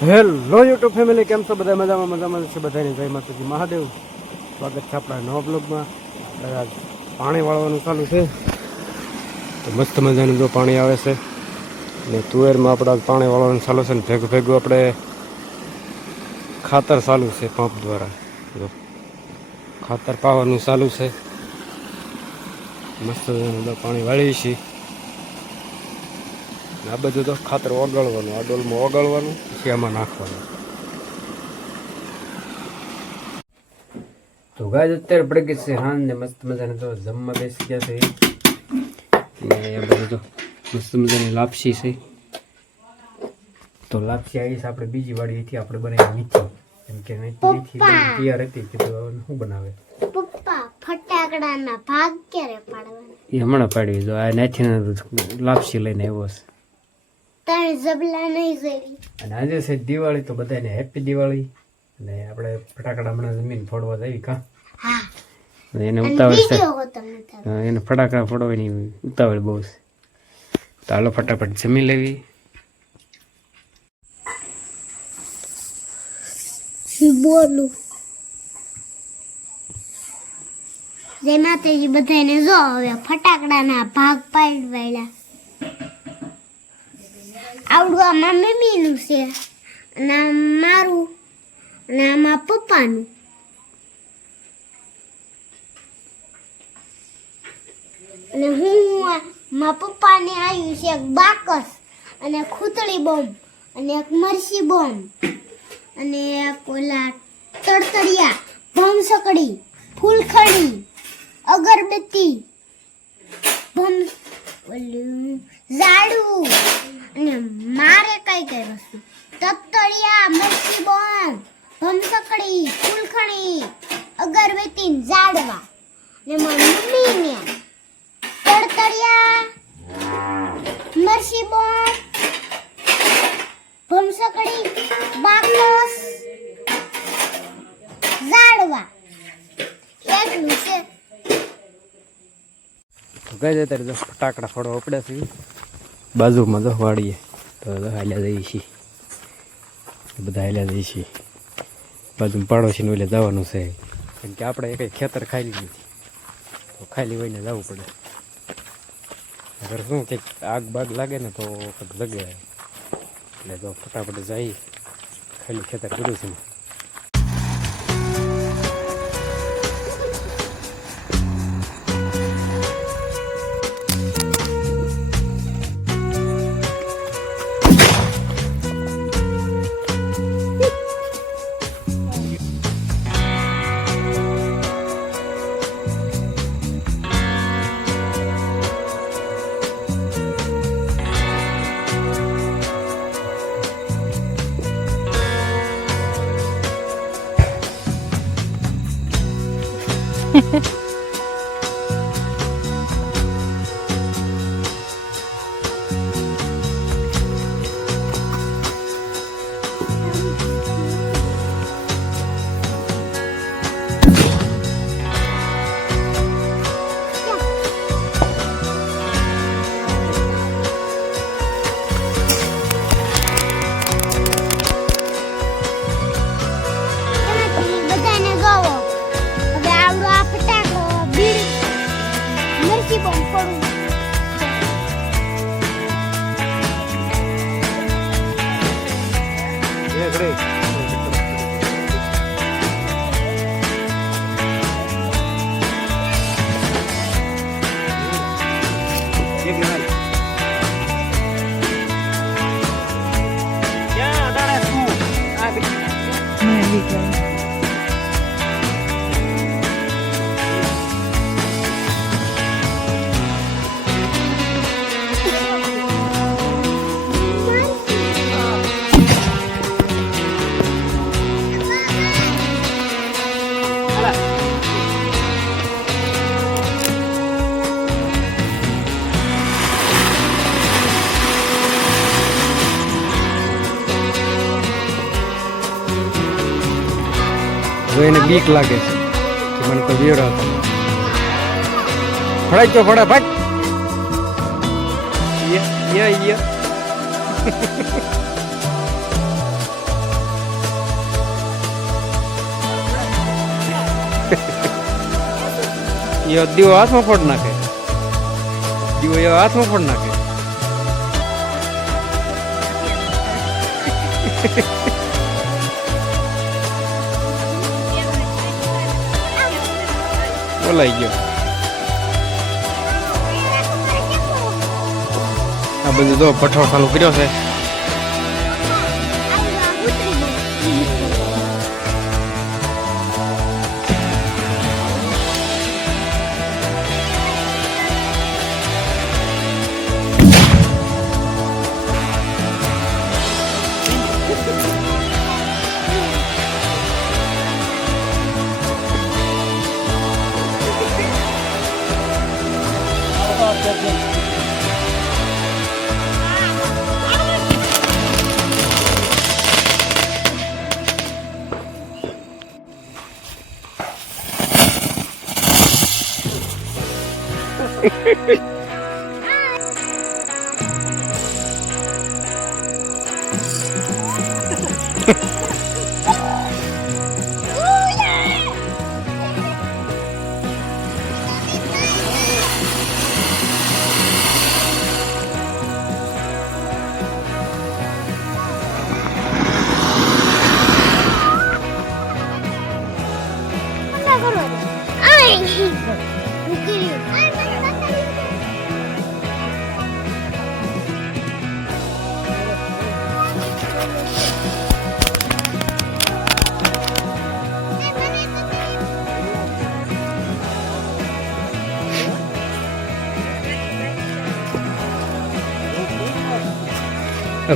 Hello YouTube family, કેમ છો બધા? મજામાં છે બધાને. જય માતાજી મહાદેવ. સ્વાગત છે આપણા નવા બ્લોગમાં. આજ પાણી વાળવાનું ચાલુ છે, તો મસ્ત મજાનું જો પાણી આવે છે ને તુવેરમાં આપણે પાણી વાળવાનું ચાલુ છે ને ભેગું ભેગું આપણે ખાતર ચાલુ છે. પંપ દ્વારા જો ખાતર પાવાનું ચાલુ છે. મસ્ત મજાનું પાણી વાળીએ છીએ. આ બધું તો ખાતર ઓગાળવાનું, આ ડોલમાં ઓગાળવાનું, પછી આમાં નાખવાનું. તો ગાય અત્યારે પડી ગઈ છે હાન ને મસ્ત મજાને તો જમવા બેસી ગયા છે. ને એ બધું તો મસ્ત મજાની લાપસી છે. તો લાપસી આવી છે આપણે બીજી વાડીથી આપણે બનાવી મીઠી, કેમ કે મીઠી તૈયાર હતી કે તો શું બનાવે પપ્પા ફટાકડાના ભાગ ક્યારે પાડવાના? એ હમણાં પાડવી. જો આ નાથી લાપસી લઈને આવ્યો છે. તારે જબલા નહીં જોઈ. અને આજે છે દિવાળી, તો બધાને હેપી દિવાળી. અને આપણે ફટાકડા હમણાં જમીન ફોડવા જઈએ કા. હા, એને ઉતાવળ છે, એને ફટાકડા ફટાકડા ફોડવાની ઉતાવળ બહુ છે. તો હાલો ફટાફટ જમી લેવી. બોલું જય માતાજી બધાને. જો હવે ફટાકડાના ભાગ પાડવાયલા. આવડું આમાં મમ્મીનું છે, અને આ મારું, અને આમાં પપ્પાનું. અને હું મારા પપ્પાને આવ્યું છે એક બાકસ, અને ખૂતળી બોમ્બ, અને એક મરસી બોમ્બ, અને એક ઓલા તડતડિયા, ભમસકડી, ફૂલખડી, અગરબત્તી, ઓલું ઝાડુ, અને મારે કઈ કઈ વસ્તુ તડતડિયા, મરસી બોમ્બ, ભમસકડી, ફૂલખડી, અગરબત્તી, ઝાડવા. ને મારી મમ્મીને તડતડિયા, મરસી બોમ્બ, ભમસકડી, બાકસ, ઝાડવા એટલું છે. ગઈ અત્યારે જો ફટાકડા ફોડવા પડ્યા છે બાજુમાં, જો વાળીએ તો હાલ્યા જઈએ છીએ. બધા હાલ્યા જઈએ છીએ. બાજુમાં પાડોશીને એટલે જવાનું છે, કેમ કે આપણે કંઈ ખેતર ખાલી નથી, તો ખાલી હોઈને જવું પડે. અગર શું કંઈક આગ બાગ લાગે ને તો કંઈક જગે, એટલે તો ફટાફટ જઈ ખાલી ખેતર કર્યું છે. બધાને ગાવો હવે આવડો આ ફટાકો બીડી મરસી બોમ્બ ફોડું. એને બીક લાગે છે કે મને કોઈ વેર હતો. ફડાય તો ફટાફટ. યે યો દીવો હાથમાં ફોડ નાખે, દીવો એવો હાથમાં ફોડ નાખે. બોલાઈ ગયો. આ બધું જો પઠો ચાલુ કર્યો છે.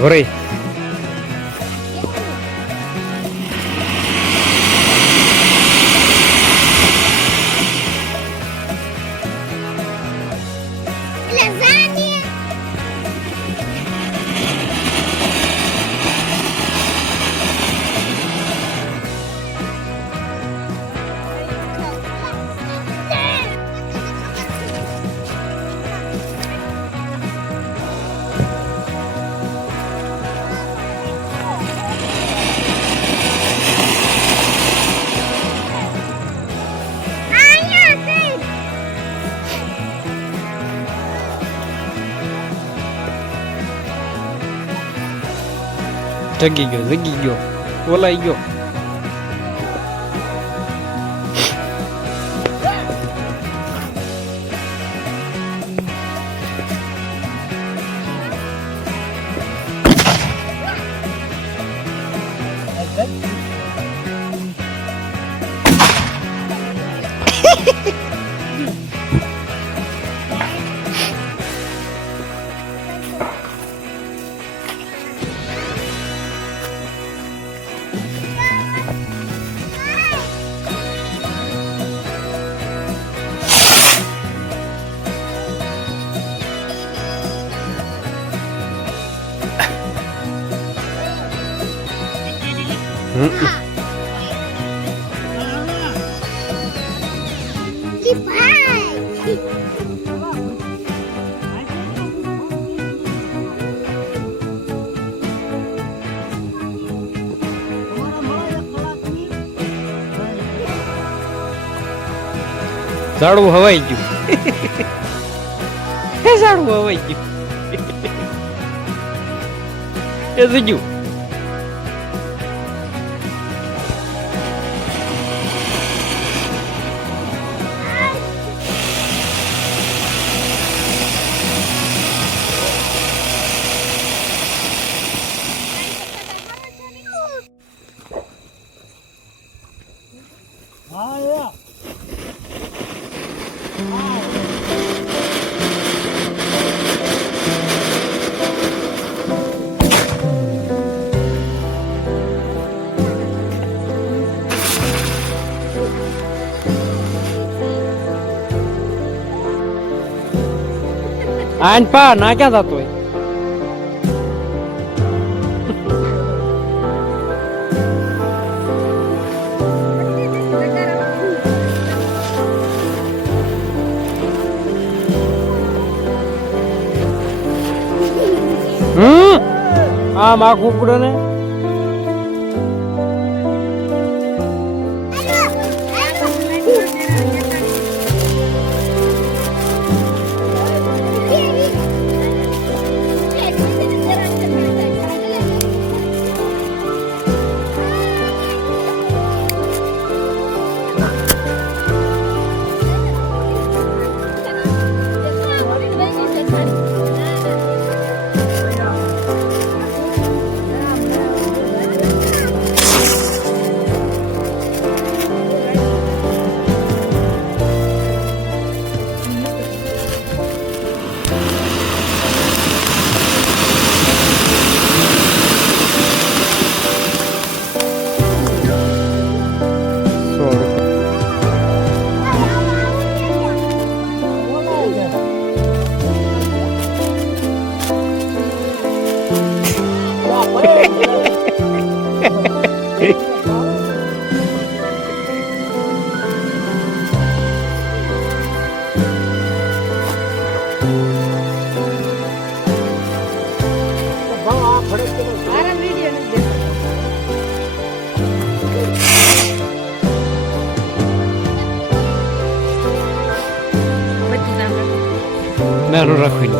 Горей. Лазанья. જગી ગયો, બોલાઈ ગયો. ઝાડવું હવાઈ ગયું. ઝાડવું હવાઈ ગયું. એ જગ્યું. આન પા ના ક્યાં થતો હોય. આમ આ કુકડો ને મારા વિડીયો નથી દેખાતો. બધી નામ રાખો. નાનું રાખવી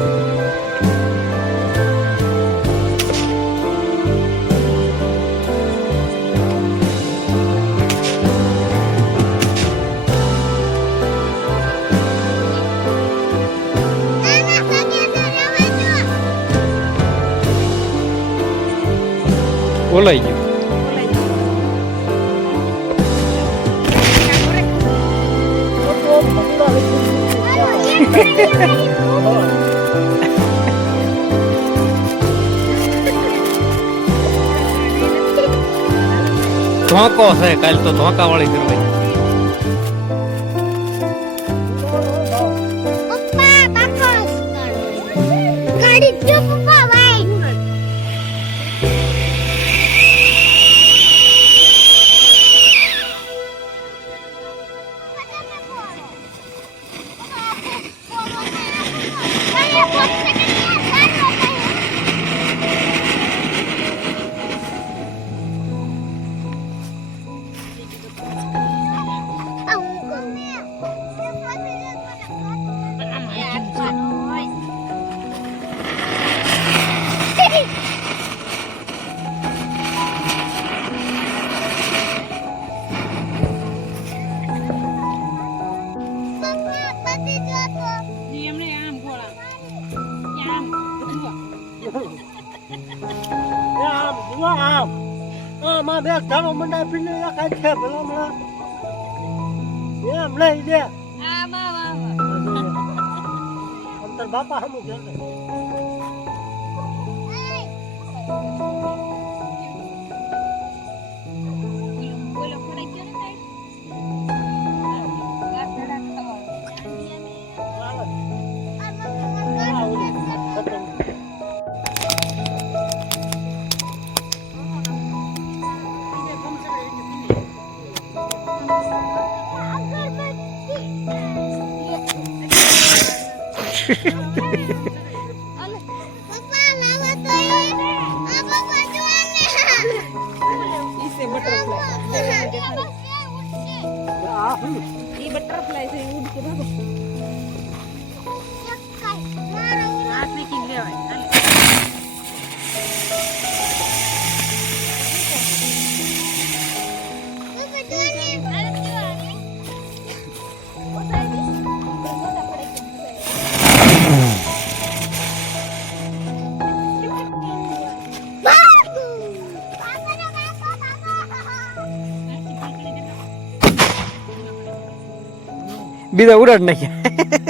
ઓલાઈ ગયું. ધોકો છે કાલ તો ધોકા વાળી કરવાની. પપ્પા બાકસ ગાડી જો પપ્પા વાઈ એમને આમ ગોળા આમ આમ જુઓ આમ આમાં બે ઘણો મંડા પીને ખાય છે ભલા એમ લઈ લે આમ આમ અંતર બાપા હમુ છે બોલો પડે કે ને પપ્પા લાવો તો આ પપ્પા જોને ઈસે બટરફ્લાય આ હું ઈ બટરફ્લાય છે ઉડ કે ભાગો મારો હાથ નાખીને લેવાય હાલે. પપ્પા જોને આ જોને બીજા ઉડાડ નાખ્યા.